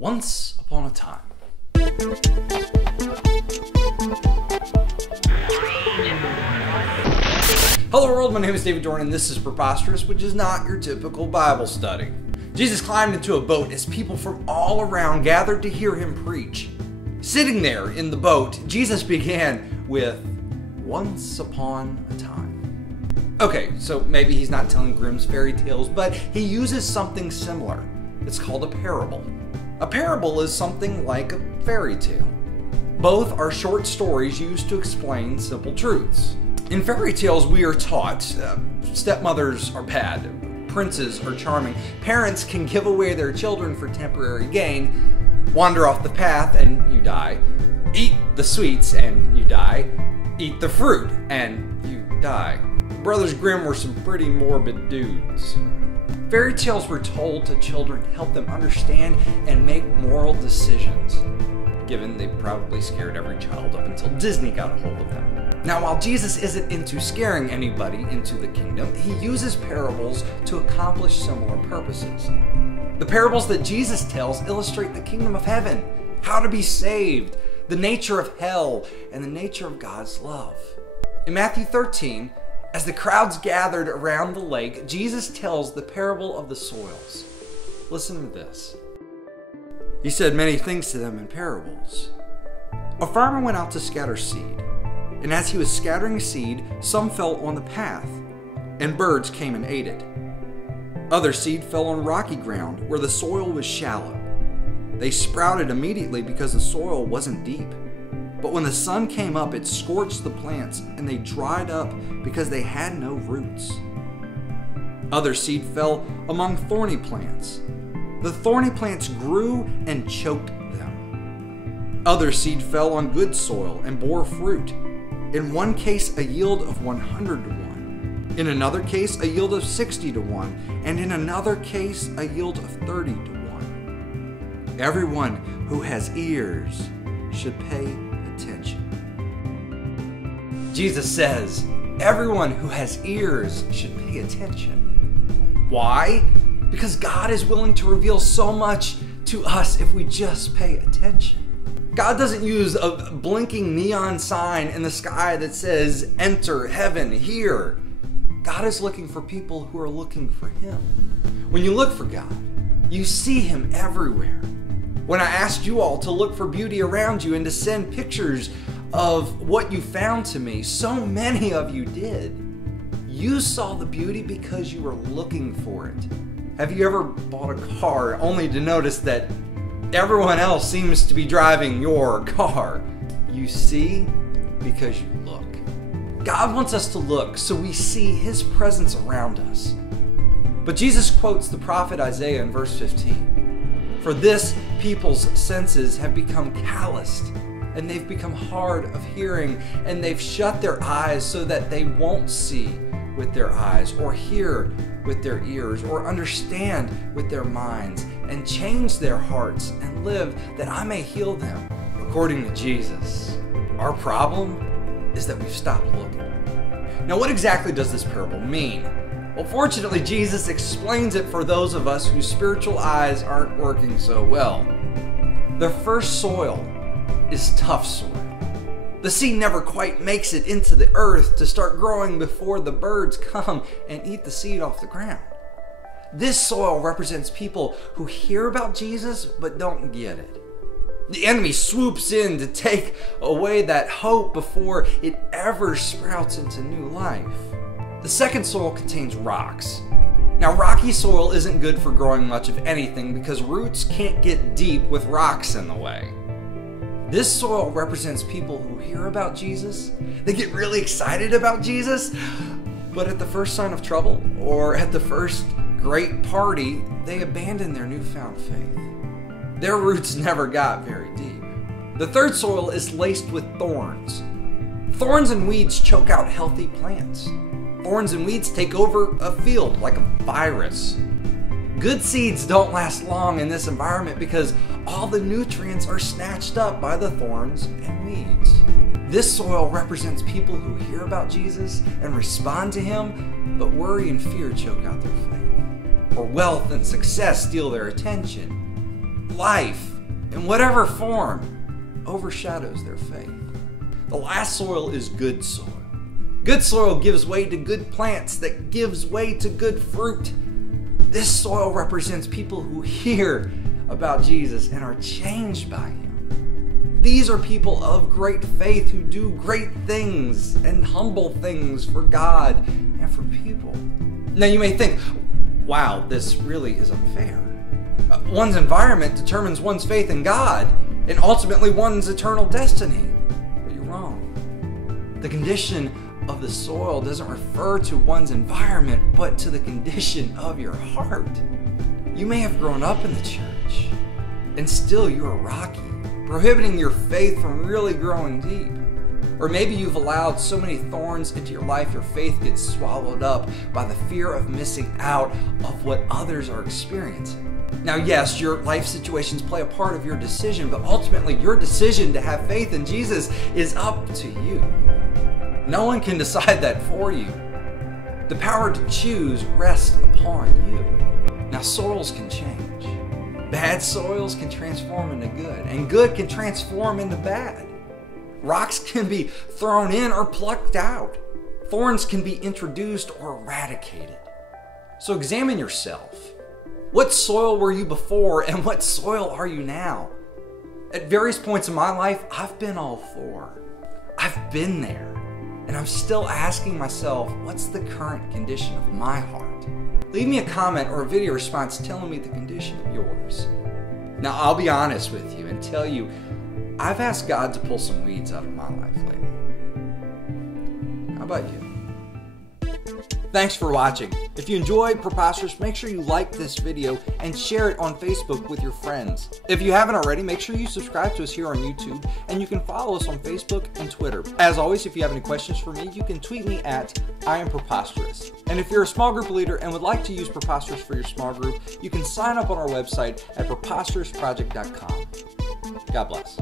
Once upon a time. Hello world, my name is David Dorn and this is Preposterous, which is not your typical Bible study. Jesus climbed into a boat as people from all around gathered to hear him preach. Sitting there in the boat, Jesus began with, "Once upon a time." Okay, so maybe he's not telling Grimm's fairy tales, but he uses something similar. It's called a parable. A parable is something like a fairy tale. Both are short stories used to explain simple truths. In fairy tales, we are taught stepmothers are bad, princes are charming, parents can give away their children for temporary gain, wander off the path and you die, eat the sweets and you die, eat the fruit and you die. Brothers Grimm were some pretty morbid dudes. Fairy tales were told to children to help them understand and make moral decisions, given they probably scared every child up until Disney got a hold of them. Now, while Jesus isn't into scaring anybody into the kingdom, he uses parables to accomplish similar purposes. The parables that Jesus tells illustrate the kingdom of heaven, how to be saved, the nature of hell, and the nature of God's love. In Matthew 13, as the crowds gathered around the lake, Jesus tells the parable of the soils. Listen to this. He said many things to them in parables. A farmer went out to scatter seed, and as he was scattering seed, some fell on the path, and birds came and ate it. Other seed fell on rocky ground where the soil was shallow. They sprouted immediately because the soil wasn't deep. But when the sun came up, it scorched the plants, and they dried up because they had no roots. Other seed fell among thorny plants. The thorny plants grew and choked them. Other seed fell on good soil and bore fruit. In one case, a yield of 100 to 1. In another case, a yield of 60 to 1. And in another case, a yield of 30 to 1. Everyone who has ears should pay attention. Jesus says, everyone who has ears should pay attention. Why? Because God is willing to reveal so much to us if we just pay attention. God doesn't use a blinking neon sign in the sky that says, "Enter heaven here." God is looking for people who are looking for him. When you look for God, you see him everywhere. When I asked you all to look for beauty around you and to send pictures of what you found to me, so many of you did. You saw the beauty because you were looking for it. Have you ever bought a car only to notice that everyone else seems to be driving your car? You see because you look. God wants us to look so we see his presence around us. But Jesus quotes the prophet Isaiah in verse 15. For this people's senses have become calloused, and they've become hard of hearing, and they've shut their eyes so that they won't see with their eyes, or hear with their ears, or understand with their minds, and change their hearts and live, that I may heal them. According to Jesus, our problem is that we've stopped looking. Now, what exactly does this parable mean? Well, fortunately, Jesus explains it for those of us whose spiritual eyes aren't working so well. The first soil is tough soil. The seed never quite makes it into the earth to start growing before the birds come and eat the seed off the ground. This soil represents people who hear about Jesus but don't get it. The enemy swoops in to take away that hope before it ever sprouts into new life. The second soil contains rocks. Now, rocky soil isn't good for growing much of anything because roots can't get deep with rocks in the way. This soil represents people who hear about Jesus, they get really excited about Jesus, but at the first sign of trouble or at the first great party, they abandon their newfound faith. Their roots never got very deep. The third soil is laced with thorns. Thorns and weeds choke out healthy plants. Thorns and weeds take over a field like a virus. Good seeds don't last long in this environment because all the nutrients are snatched up by the thorns and weeds. This soil represents people who hear about Jesus and respond to him, but worry and fear choke out their faith. Or wealth and success steal their attention. Life in whatever form, overshadows their faith. The last soil is good soil. Good soil gives way to good plants that gives way to good fruit. This soil represents people who hear about Jesus and are changed by him. These are people of great faith who do great things and humble things for God and for people. Now you may think, wow, this really is unfair. One's environment determines one's faith in God and ultimately one's eternal destiny. But you're wrong. The condition of the soil doesn't refer to one's environment, but to the condition of your heart. You may have grown up in the church, and still you are rocky, prohibiting your faith from really growing deep. Or maybe you've allowed so many thorns into your life, your faith gets swallowed up by the fear of missing out of what others are experiencing. Now, yes, your life situations play a part of your decision, but ultimately your decision to have faith in Jesus is up to you. No one can decide that for you. The power to choose rests upon you. Now, soils can change. Bad soils can transform into good, and good can transform into bad. Rocks can be thrown in or plucked out. Thorns can be introduced or eradicated. So examine yourself. What soil were you before, and what soil are you now? At various points in my life, I've been all four. I've been there. And I'm still asking myself, what's the current condition of my heart? Leave me a comment or a video response telling me the condition of yours. Now, I'll be honest with you and tell you, I've asked God to pull some weeds out of my life lately. How about you? Thanks for watching. If you enjoyed Preposterous, make sure you like this video and share it on Facebook with your friends. If you haven't already, make sure you subscribe to us here on YouTube, and you can follow us on Facebook and Twitter. As always, if you have any questions for me, you can tweet me at @IamPreposterous. And if you're a small group leader and would like to use Preposterous for your small group, you can sign up on our website at preposterousproject.com. God bless.